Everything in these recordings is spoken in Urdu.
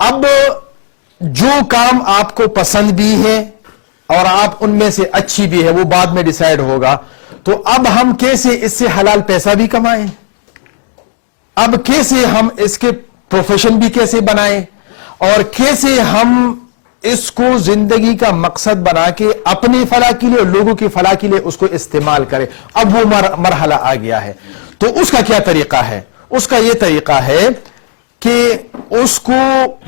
اب جو کام آپ کو پسند بھی ہے اور آپ ان میں سے اچھی بھی ہے وہ بعد میں ڈیسائیڈ ہوگا. تو اب ہم کیسے اس سے حلال پیسہ بھی کمائیں, اب کیسے ہم اس کے پروفیشن بھی کیسے بنائیں, اور کیسے ہم اس کو زندگی کا مقصد بنا کے اپنی فلاح کے لیے اور لوگوں کی فلاح کے لیے اس کو استعمال کریں. اب وہ مرحلہ آ گیا ہے. تو اس کا کیا طریقہ ہے؟ اس کا یہ طریقہ ہے کہ اس کو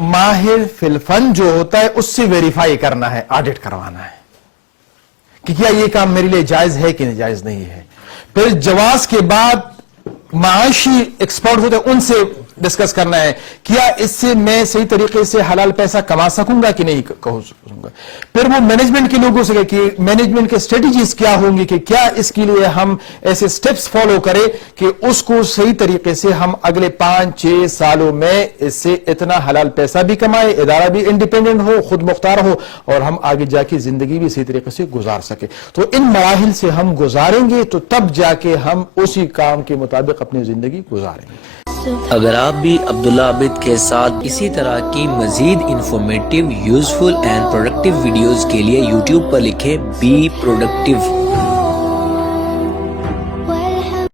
ماہر فی الفن جو ہوتا ہے اس سے ویریفائی کرنا ہے, آڈٹ کروانا ہے کہ کیا یہ کام میرے لیے جائز ہے کہ جائز نہیں ہے. پھر جواز کے بعد معاشی ایکسپرٹ ہوتے ہیں ان سے ڈسکس کرنا ہے کیا اس سے میں صحیح طریقے سے حلال پیسہ کما سکوں گا کہ نہیں سکوں گا. پھر وہ مینجمنٹ کے لوگوں سے کہ مینجمنٹ کے اسٹریٹجیز کیا ہوں گی کہ کیا اس کے لیے ہم ایسے سٹیپس فالو کریں کہ اس کو صحیح طریقے سے ہم اگلے 5-6 سالوں میں اس سے اتنا حلال پیسہ بھی کمائے, ادارہ بھی انڈیپینڈنٹ ہو, خود مختار ہو, اور ہم آگے جا کے زندگی بھی صحیح طریقے سے گزار سکے. تو ان مراحل سے ہم گزاریں گے تو تب جا کے ہم اسی کام کے مطابق اپنی زندگی گزاریں گے. اگر آپ بھی عبداللہ عابد کے ساتھ اسی طرح کی مزید informative, useful and productive videos کے لیے یوٹیوب پر لکھیں بی پروڈکٹیو.